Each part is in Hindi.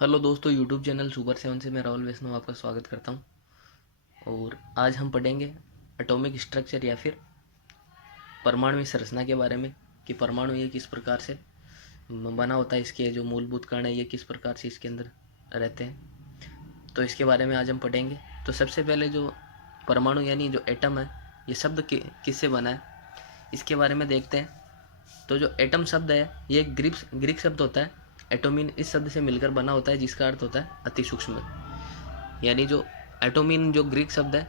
हेलो दोस्तों, यूट्यूब चैनल सुपर सेवन से मैं राहुल वैष्णव आपका स्वागत करता हूं। और आज हम पढ़ेंगे एटॉमिक स्ट्रक्चर या फिर परमाणु संरचना के बारे में कि परमाणु ये किस प्रकार से बना होता है, इसके जो मूलभूत कण है ये किस प्रकार से इसके अंदर रहते हैं। तो इसके बारे में आज हम पढ़ेंगे। तो सबसे पहले जो परमाणु यानी जो एटम है ये शब्द किससे बना है इसके बारे में देखते हैं। तो जो एटम शब्द है ये एक ग्रीक शब्द होता है। एटोमिन इस शब्द से मिलकर बना होता है जिसका अर्थ होता है अति सूक्ष्म। यानी जो एटोमिन जो ग्रीक शब्द है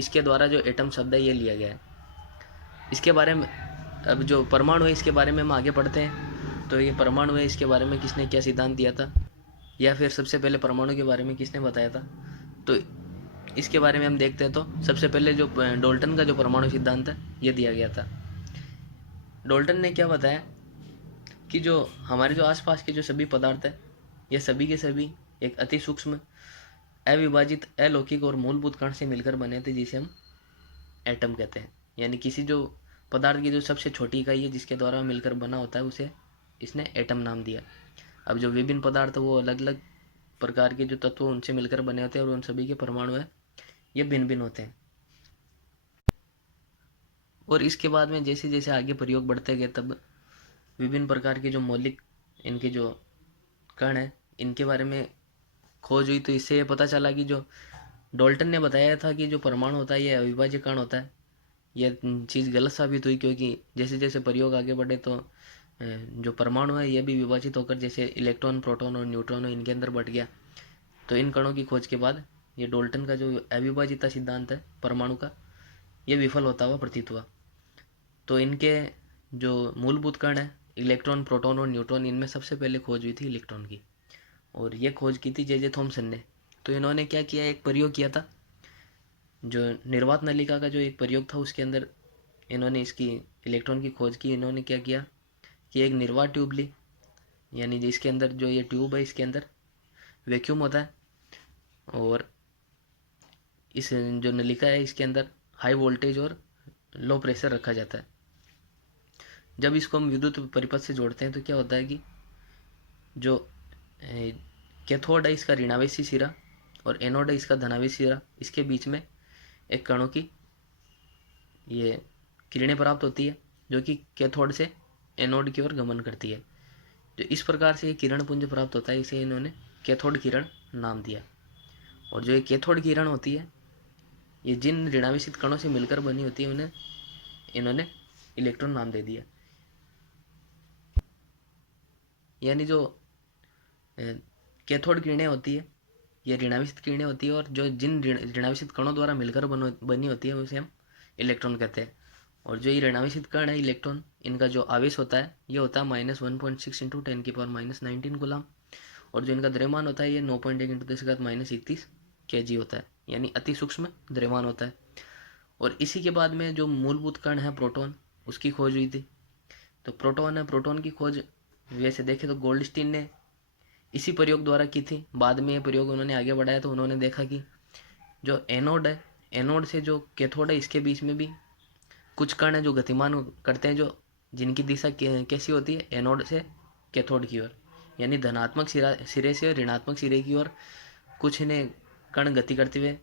इसके द्वारा जो एटम शब्द है ये लिया गया है। इसके बारे में अब जो परमाणु है इसके बारे में हम आगे पढ़ते हैं। तो ये परमाणु है, इसके बारे में किसने क्या सिद्धांत दिया था, या फिर सबसे पहले परमाणु के बारे में किसने बताया था। तो इसके बारे में हम देखते हैं। तो सबसे पहले जो डोल्टन का जो परमाणु सिद्धांत है ये दिया गया था। डोल्टन ने क्या बताया कि जो हमारे जो आसपास के जो सभी पदार्थ है ये सभी के सभी एक अति सूक्ष्म अविभाजित अलौकिक और मूलभूत कण से मिलकर बने थे जिसे हम एटम कहते हैं। यानी किसी जो पदार्थ की जो सबसे छोटी इकाई है जिसके द्वारा मिलकर बना होता है उसे इसने एटम नाम दिया। अब जो विभिन्न पदार्थ वो अलग अलग प्रकार के जो तत्व उनसे मिलकर बने होते हैं और उन सभी के परमाणु है ये भिन्न भिन्न होते हैं। और इसके बाद में जैसे जैसे आगे प्रयोग बढ़ते गए तब विभिन्न प्रकार के जो मौलिक इनके जो कण है इनके बारे में खोज हुई। तो इससे ये पता चला कि जो डोल्टन ने बताया था कि जो परमाणु होता है ये अविभाज्य कण होता है, यह चीज़ गलत साबित हुई। क्योंकि जैसे जैसे प्रयोग आगे बढ़े तो जो परमाणु है यह भी विभाजित होकर जैसे इलेक्ट्रॉन प्रोटॉन और न्यूट्रॉन है इनके अंदर बट गया। तो इन कणों की खोज के बाद ये डोल्टन का जो अविभाज्यता सिद्धांत है परमाणु का ये विफल होता हुआ प्रतीत हुआ। तो इनके जो मूलभूत कण है इलेक्ट्रॉन प्रोटॉन और न्यूट्रॉन इनमें सबसे पहले खोज हुई थी इलेक्ट्रॉन की, और ये खोज की थी जे थॉमसन ने। तो इन्होंने क्या किया, एक प्रयोग किया था जो निर्वात नलिका का जो एक प्रयोग था उसके अंदर इन्होंने इसकी इलेक्ट्रॉन की खोज की। इन्होंने क्या किया कि एक निर्वात ट्यूब ली, यानी जिसके अंदर जो ये ट्यूब है इसके अंदर वैक्यूम होता है, और इस जो नलिका है इसके अंदर हाई वोल्टेज और लो प्रेशर रखा जाता है। जब इसको हम विद्युत परिपथ से जोड़ते हैं तो क्या होता है कि जो कैथोड है इसका ऋणावेशी सिरा और एनोड है इसका धनावेशी सिरा, इसके बीच में एक कणों की ये किरणें प्राप्त होती है जो कि कैथोड से एनोड की ओर गमन करती है। जो इस प्रकार से ये किरण पुंज प्राप्त होता है इसे इन्होंने कैथोड किरण नाम दिया। और जो ये कैथोड किरण होती है ये जिन ऋणावेशित कणों से मिलकर बनी होती है उन्हें इन्होंने इलेक्ट्रॉन नाम दे दिया। यानी जो कैथोड किरणें होती है ये ऋणावेशित किरणें होती है, और जो जिन ऋणावेशित कणों द्वारा मिलकर बनी होती है उसे हम इलेक्ट्रॉन कहते हैं। और जो ये ऋणावेशित कण है इलेक्ट्रॉन इनका जो आवेश होता है ये होता है -1.6 इंटू 10⁻⁻19 गुलाम। और जो इनका द्रव्यमान होता है ये 9.1 इंटू 10⁻31 kg होता है, यानी अति सूक्ष्म द्रव्यमान होता है। और इसी के बाद में जो मूलभूत कण है प्रोटॉन उसकी खोज हुई थी। तो प्रोटॉन है, प्रोटॉन की खोज वैसे देखे तो गोल्डस्टीन ने इसी प्रयोग द्वारा की थी। बाद में ये प्रयोग उन्होंने आगे बढ़ाया तो उन्होंने देखा कि जो एनोड है एनोड से जो कैथोड है इसके बीच में भी कुछ कण है जो गतिमान करते हैं, जो जिनकी दिशा कैसी होती है एनोड से कैथोड की ओर, यानी धनात्मक सिरे से ऋणात्मक सिरे की ओर कुछ इन्हें कण गति करते हुए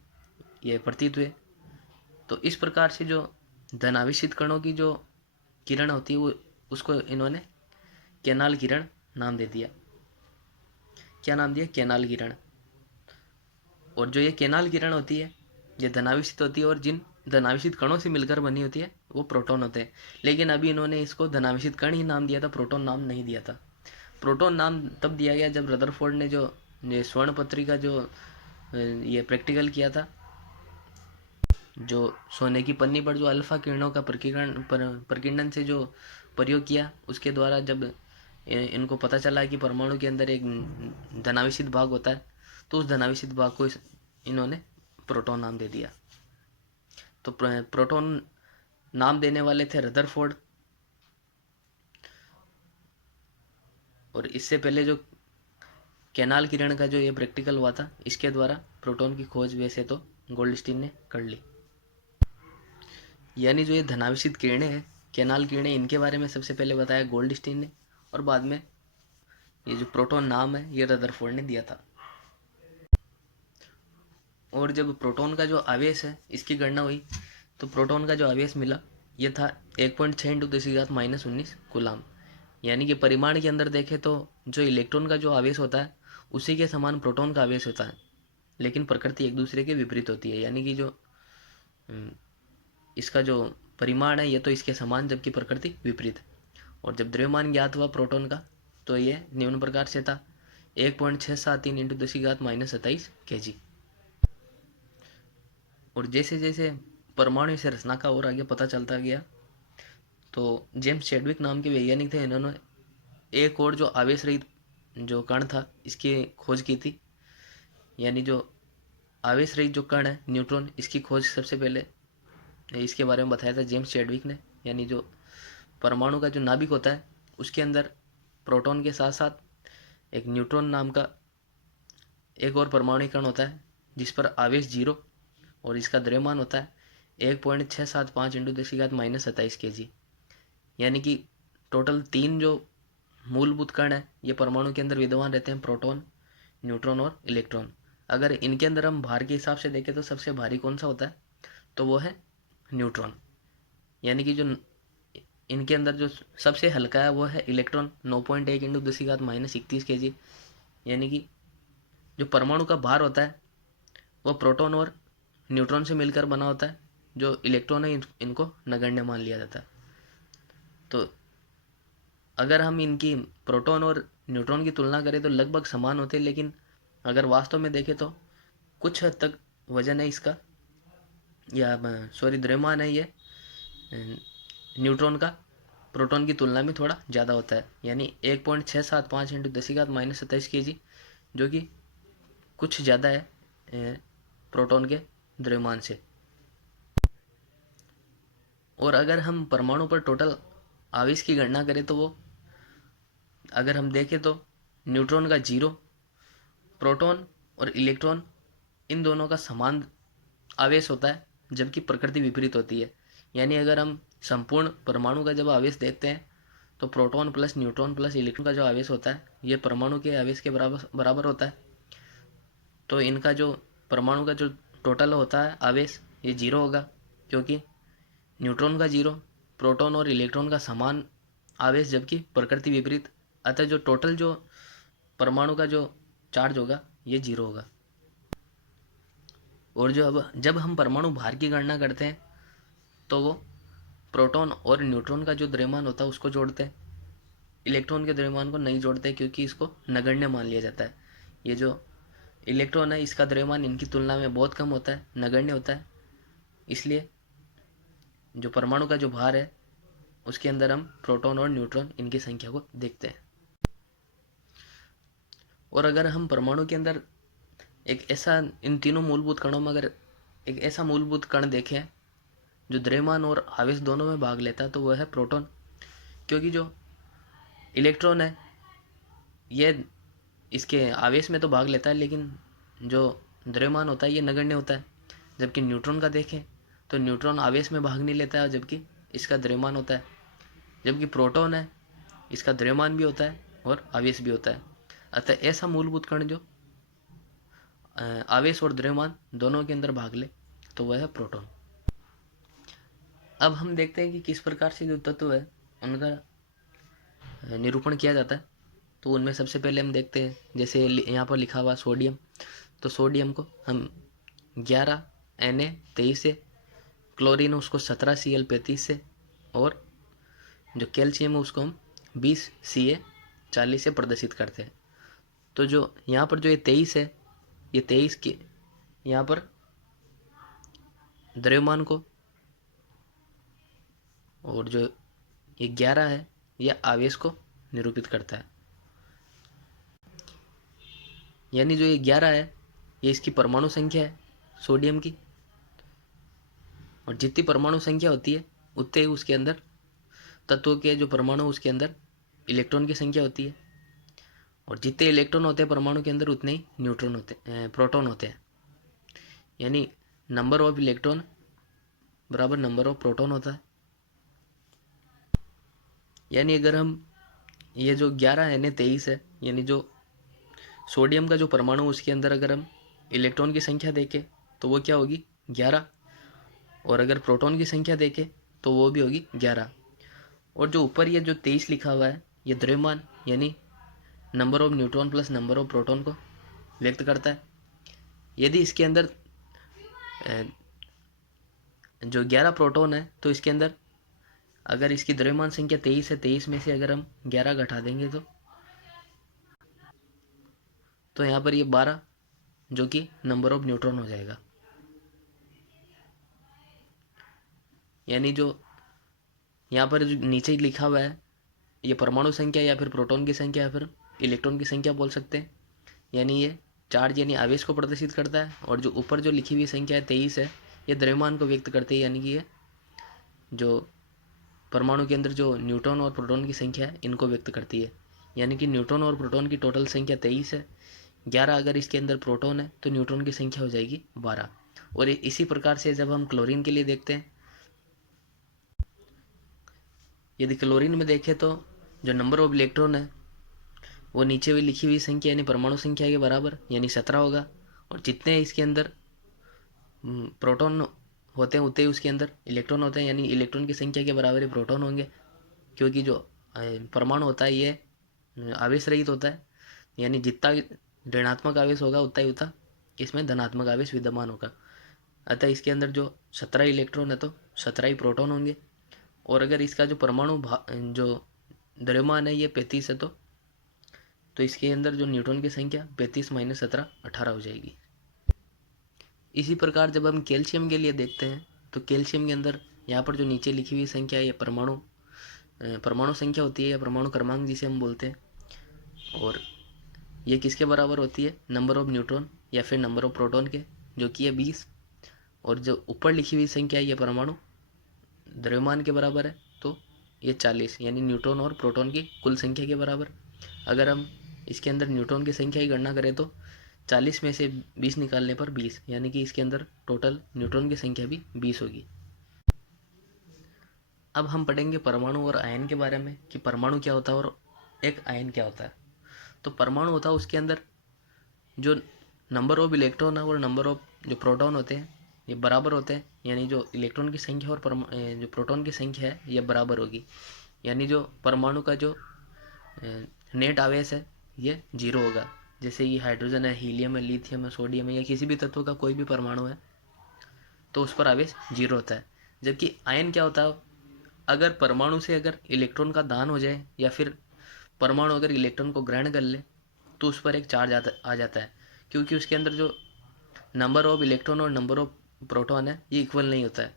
ये प्रतीत हुए। तो इस प्रकार से जो धनावेशित कणों की जो किरण होती है वो उसको इन्होंने कैनाल किरण नाम दे दिया। क्या नाम दिया? कैनाल किरण। और जो ये कैनाल किरण होती है ये धनावेशित होती है, और जिन धनावेशित कणों से मिलकर बनी होती है वो प्रोटॉन होते हैं। लेकिन अभी इन्होंने इसको धनावेशित कण ही नाम दिया था, प्रोटॉन नाम नहीं दिया था। प्रोटॉन नाम तब दिया गया जब रदरफोर्ड ने जो ये स्वर्ण पत्रिका जो ये प्रैक्टिकल किया था, जो सोने की पन्नी पर जो अल्फा किरणों का प्रकीर्णन से जो प्रयोग किया उसके द्वारा जब इनको पता चला कि परमाणु के अंदर एक धनावेशित भाग होता है तो उस धनावेशित भाग को इन्होंने प्रोटॉन नाम दे दिया। तो प्रोटॉन नाम देने वाले थे रदरफोर्ड। और इससे पहले जो कैनाल किरण का जो ये प्रैक्टिकल हुआ था इसके द्वारा प्रोटॉन की खोज वैसे तो गोल्डस्टीन ने कर ली। यानी जो ये धनावेशित किरणें हैं कैनाल किरणें इनके बारे में सबसे पहले बताया गोल्डस्टीन ने, और बाद में ये जो प्रोटॉन नाम है ये रदरफोर्ड ने दिया था। और जब प्रोटॉन का जो आवेश है इसकी गणना हुई तो प्रोटॉन का जो आवेश मिला ये था 1.6 इंटू 10⁻⁻19 कूलाम। यानी कि परिमाण के अंदर देखें तो जो इलेक्ट्रॉन का जो आवेश होता है उसी के समान प्रोटॉन का आवेश होता है, लेकिन प्रकृति एक दूसरे के विपरीत होती है। यानी कि जो इसका जो परिमाण है ये तो इसके समान, जबकि प्रकृति विपरीत। और जब द्रव्यमान ज्ञात हुआ प्रोटॉन का तो ये निम्न प्रकार से था 1.673 इंटू 10⁻27 kg। और जैसे जैसे परमाणु से रचना का और आगे पता चलता गया तो जेम्स चैडविक नाम के वैज्ञानिक थे, इन्होंने एक और जो आवेश रहित जो कण था इसकी खोज की थी। यानी जो आवेश रहित जो कण है न्यूट्रॉन, इसकी खोज सबसे पहले इसके बारे में बताया था जेम्स चैडविक ने। यानी जो परमाणु का जो नाभिक होता है उसके अंदर प्रोटॉन के साथ साथ एक न्यूट्रॉन नाम का एक और परमाणु कण होता है जिस पर आवेश 0 और इसका द्रव्यमान होता है 1.675 इंटू 10⁻⁻27 kg। यानी कि टोटल 3 जो मूलभूत कण है ये परमाणु के अंदर विद्यमान रहते हैं, प्रोटॉन, न्यूट्रॉन और इलेक्ट्रॉन। अगर इनके अंदर हम भार के हिसाब से देखें तो सबसे भारी कौन सा होता है तो वो है न्यूट्रॉन। यानी कि जो इनके अंदर जो सबसे हल्का है वो है इलेक्ट्रॉन, 9.1 इंटू 10⁻31 kg। यानी कि जो परमाणु का भार होता है वो प्रोटॉन और न्यूट्रॉन से मिलकर बना होता है। जो इलेक्ट्रॉन है इनको नगण्य मान लिया जाता है। तो अगर हम इनकी प्रोटॉन और न्यूट्रॉन की तुलना करें तो लगभग समान होते हैं, लेकिन अगर वास्तव में देखें तो कुछ हद तक वजन है इसका, या सॉरी द्रव्यमान है ये न्यूट्रॉन का प्रोटॉन की तुलना में थोड़ा ज़्यादा होता है। यानी 1.675 इंटू 10⁻27 kg, जो कि कुछ ज़्यादा है प्रोटॉन के द्रव्यमान से। और अगर हम परमाणु पर टोटल आवेश की गणना करें तो वो अगर हम देखें तो न्यूट्रॉन का 0, प्रोटॉन और इलेक्ट्रॉन इन दोनों का समान आवेश होता है, जबकि प्रकृति विपरीत होती है। यानी अगर हम संपूर्ण परमाणु का जब आवेश देखते हैं तो proton plus neutron plus electron का जो आवेश होता है ये परमाणु के आवेश के बराबर होता है। तो इनका जो परमाणु का जो टोटल होता है आवेश ये 0 होगा, क्योंकि न्यूट्रॉन का 0, प्रोटॉन और इलेक्ट्रॉन का समान आवेश, जबकि प्रकृति विपरीत। अतः जो टोटल जो परमाणु का जो चार्ज होगा ये 0 होगा। और जो अब जब हम परमाणु भार की गणना करते हैं तो वो प्रोटॉन और न्यूट्रॉन का जो द्रव्यमान होता है उसको जोड़ते हैं, इलेक्ट्रॉन के द्रव्यमान को नहीं जोड़ते क्योंकि इसको नगण्य मान लिया जाता है। ये जो इलेक्ट्रॉन है इसका द्रव्यमान इनकी तुलना में बहुत कम होता है, नगण्य होता है। इसलिए जो परमाणु का जो भार है उसके अंदर हम प्रोटॉन और न्यूट्रॉन इनकी संख्या को देखते हैं। और अगर हम परमाणु के अंदर एक ऐसा इन तीनों मूलभूत कणों में अगर एक ऐसा मूलभूत कण देखें जो द्रव्यमान और आवेश दोनों में भाग लेता है तो वह है प्रोटॉन। क्योंकि जो इलेक्ट्रॉन है ये इसके आवेश में तो भाग लेता है, लेकिन जो द्रव्यमान होता है ये नगण्य होता है। जबकि न्यूट्रॉन का देखें तो न्यूट्रॉन आवेश में भाग नहीं लेता है, जबकि इसका द्रव्यमान होता है। जबकि प्रोटॉन है इसका द्रव्यमान भी होता है और आवेश भी होता है। अतः ऐसा मूलभूत कण जो आवेश और द्रव्यमान दोनों के अंदर भाग ले तो वह है प्रोटॉन। अब हम देखते हैं कि किस प्रकार से जो तत्व है उनका निरूपण किया जाता है। तो उनमें सबसे पहले हम देखते हैं, जैसे यहाँ पर लिखा हुआ सोडियम, तो सोडियम को हम 11Na23 से, क्लोरीन उसको 17Cl35 से, और जो कैल्शियम है उसको हम 20Ca40 से प्रदर्शित करते हैं। तो जो यहाँ पर जो ये 23 है, ये 23 के यहाँ पर द्रव्यमान को, और जो ये 11 है यह आवेश को निरूपित करता है। यानी जो ये 11 है ये इसकी परमाणु संख्या है सोडियम की, और जितनी परमाणु संख्या होती है उतने ही उसके अंदर तत्व के जो परमाणु उसके अंदर इलेक्ट्रॉन की संख्या होती है, और जितने इलेक्ट्रॉन होते हैं परमाणु के अंदर उतने ही न्यूट्रॉन होते हैं, प्रोटॉन होते हैं। यानी नंबर ऑफ इलेक्ट्रॉन बराबर नंबर ऑफ प्रोटॉन होता है। यानी अगर हम ये जो 11 Na23 है यानी जो सोडियम का जो परमाणु उसके अंदर अगर हम इलेक्ट्रॉन की संख्या देखें तो वो क्या होगी 11, और अगर प्रोटॉन की संख्या देखें तो वो भी होगी 11। और जो ऊपर ये जो 23 लिखा हुआ है ये द्रव्यमान यानी number of neutron plus number of proton को व्यक्त करता है। यदि इसके अंदर जो 11 प्रोटॉन है तो इसके अंदर अगर इसकी द्रव्यमान संख्या 23 है, 23 में से अगर हम 11 घटा देंगे तो यहाँ पर ये 12 जो कि नंबर ऑफ न्यूट्रॉन हो जाएगा। यानी जो यहाँ पर जो नीचे लिखा हुआ है ये परमाणु संख्या या फिर प्रोटॉन की संख्या या फिर इलेक्ट्रॉन की संख्या बोल सकते हैं। यानी ये चार्ज यानी आवेश को प्रदर्शित करता है, और जो ऊपर जो लिखी हुई संख्या है 23 है ये द्रव्यमान को व्यक्त करती है। यानी कि ये जो परमाणु के अंदर जो न्यूट्रॉन और प्रोटॉन की संख्या है इनको व्यक्त करती है। यानी कि न्यूट्रॉन और प्रोटॉन की टोटल संख्या 23 है, 11 अगर इसके अंदर प्रोटॉन है तो न्यूट्रॉन की संख्या हो जाएगी 12। और इसी प्रकार से जब हम क्लोरीन के लिए देखते हैं, यदि क्लोरीन में देखें तो जो नंबर ऑफ इलेक्ट्रॉन है वो नीचे हुई लिखी हुई संख्या यानी परमाणु संख्या के बराबर यानी 17 होगा, और जितने इसके अंदर प्रोटॉन होते हैं उतने ही उसके अंदर इलेक्ट्रॉन होते हैं, यानी इलेक्ट्रॉन की संख्या के बराबर ही प्रोटॉन होंगे। क्योंकि जो परमाणु होता है ये आवेश रहित होता है, यानी जितना ऋणात्मक आवेश होगा उतना इसमें धनात्मक आवेश विद्यमान होगा। अतः इसके अंदर जो 17 इलेक्ट्रॉन है तो 17 ही प्रोटॉन होंगे। और अगर इसका जो परमाणु जो द्रव्यमान है ये 35 है तो इसके अंदर जो न्यूट्रॉन की संख्या 35 माइनस 17 18 हो जाएगी। इसी प्रकार जब हम कैल्शियम के लिए देखते हैं तो कैल्शियम के अंदर यहाँ पर जो नीचे लिखी हुई संख्या है ये परमाणु संख्या होती है या परमाणु क्रमांक जिसे हम बोलते हैं, और ये किसके बराबर होती है नंबर ऑफ न्यूट्रॉन या फिर नंबर ऑफ प्रोटॉन के, जो कि है 20। और जो ऊपर लिखी हुई संख्या है ये परमाणु द्रव्यमान के बराबर है तो ये 40 यानी न्यूट्रॉन और प्रोटॉन की कुल संख्या के बराबर। अगर हम इसके अंदर न्यूट्रॉन की संख्या की गणना करें तो 40 में से 20 निकालने पर 20, यानी कि इसके अंदर टोटल न्यूट्रॉन की संख्या भी 20 होगी। अब हम पढ़ेंगे परमाणु और आयन के बारे में कि परमाणु क्या होता है और एक आयन क्या होता है। तो परमाणु होता है उसके अंदर जो नंबर ऑफ इलेक्ट्रॉन है और नंबर ऑफ जो प्रोटॉन होते हैं ये बराबर होते हैं, यानी जो इलेक्ट्रॉन की संख्या और जो प्रोटॉन की संख्या है ये बराबर होगी। यानी जो परमाणु का जो नेट आवेश है ये 0 होगा। जैसे ये हाइड्रोजन है, हीलियम है, लिथियम है, सोडियम है या किसी भी तत्व का कोई भी परमाणु है तो उस पर आवेश 0 होता है। जबकि आयन क्या होता है, अगर परमाणु से अगर इलेक्ट्रॉन का दान हो जाए या फिर परमाणु अगर इलेक्ट्रॉन को ग्रहण कर ले तो उस पर एक चार्ज आ जाता है, क्योंकि उसके अंदर जो नंबर ऑफ इलेक्ट्रॉन और नंबर ऑफ प्रोटॉन है ये इक्वल नहीं होता है।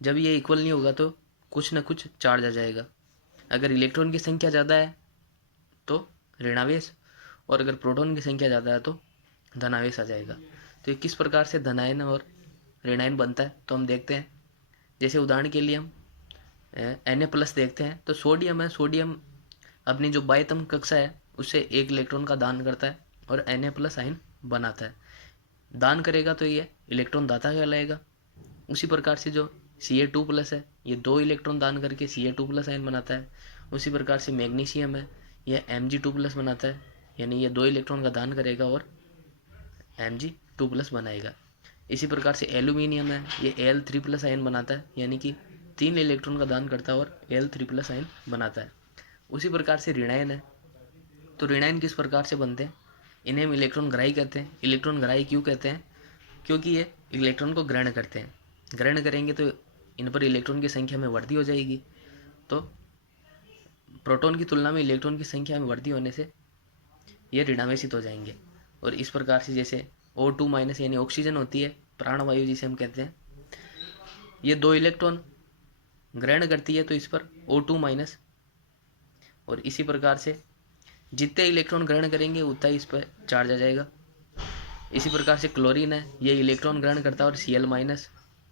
जब ये इक्वल नहीं होगा तो कुछ ना कुछ चार्ज आ जाएगा। अगर इलेक्ट्रॉन की संख्या ज़्यादा है तो ऋणावेश, और अगर प्रोटॉन की संख्या ज़्यादा है तो धनावेश आ जाएगा। तो ये किस प्रकार से धनायन और ऋणायन बनता है तो हम देखते हैं। जैसे उदाहरण के लिए हम Na+ देखते हैं तो सोडियम है, सोडियम अपनी जो बाह्यतम कक्षा है उससे 1 इलेक्ट्रॉन का दान करता है और Na+ आयन बनाता है। दान करेगा तो ये इलेक्ट्रॉन दाता कहलाएगा। उसी प्रकार से जो Ca2+ है ये 2 इलेक्ट्रॉन दान करके Ca2+ आयन बनाता है। उसी प्रकार से मैग्नीशियम है यह Mg2+ बनाता है, यानी ये 2 इलेक्ट्रॉन का दान करेगा और Mg2+ बनाएगा। इसी प्रकार से एल्यूमिनियम है ये Al3+ आयन बनाता है, यानी कि 3 इलेक्ट्रॉन का दान करता है और Al3+ आयन बनाता है। उसी प्रकार से ऋणायन है, तो ऋणायन किस प्रकार से बनते हैं, इन्हें हम इलेक्ट्रॉन ग्राही कहते हैं। इलेक्ट्रॉन ग्राही क्यों कहते हैं, क्योंकि ये इलेक्ट्रॉन को ग्रहण करते हैं। ग्रहण करेंगे तो इन पर इलेक्ट्रॉन की संख्या में वृद्धि हो जाएगी, तो प्रोटॉन की तुलना में इलेक्ट्रॉन की संख्या में वृद्धि होने से ये ऋणावेशित हो जाएंगे। और इस प्रकार से जैसे O2- यानी ऑक्सीजन होती है प्राणवायु जिसे हम कहते हैं, ये 2 इलेक्ट्रॉन ग्रहण करती है तो इस पर O2-, और इसी प्रकार से जितने इलेक्ट्रॉन ग्रहण करेंगे उतना ही इस पर चार्ज आ जाएगा। इसी प्रकार से क्लोरीन है ये इलेक्ट्रॉन ग्रहण करता है और Cl-,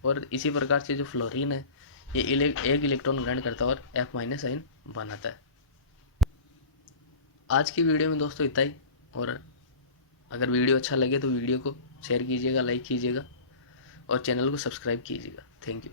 और इसी प्रकार से जो फ्लोरीन है ये 1 इलेक्ट्रॉन ग्रहण करता है और F- आयन बनाता है। आज की वीडियो में दोस्तों इतना ही, और अगर वीडियो अच्छा लगे तो वीडियो को शेयर कीजिएगा, लाइक कीजिएगा और चैनल को सब्सक्राइब कीजिएगा। Thank you.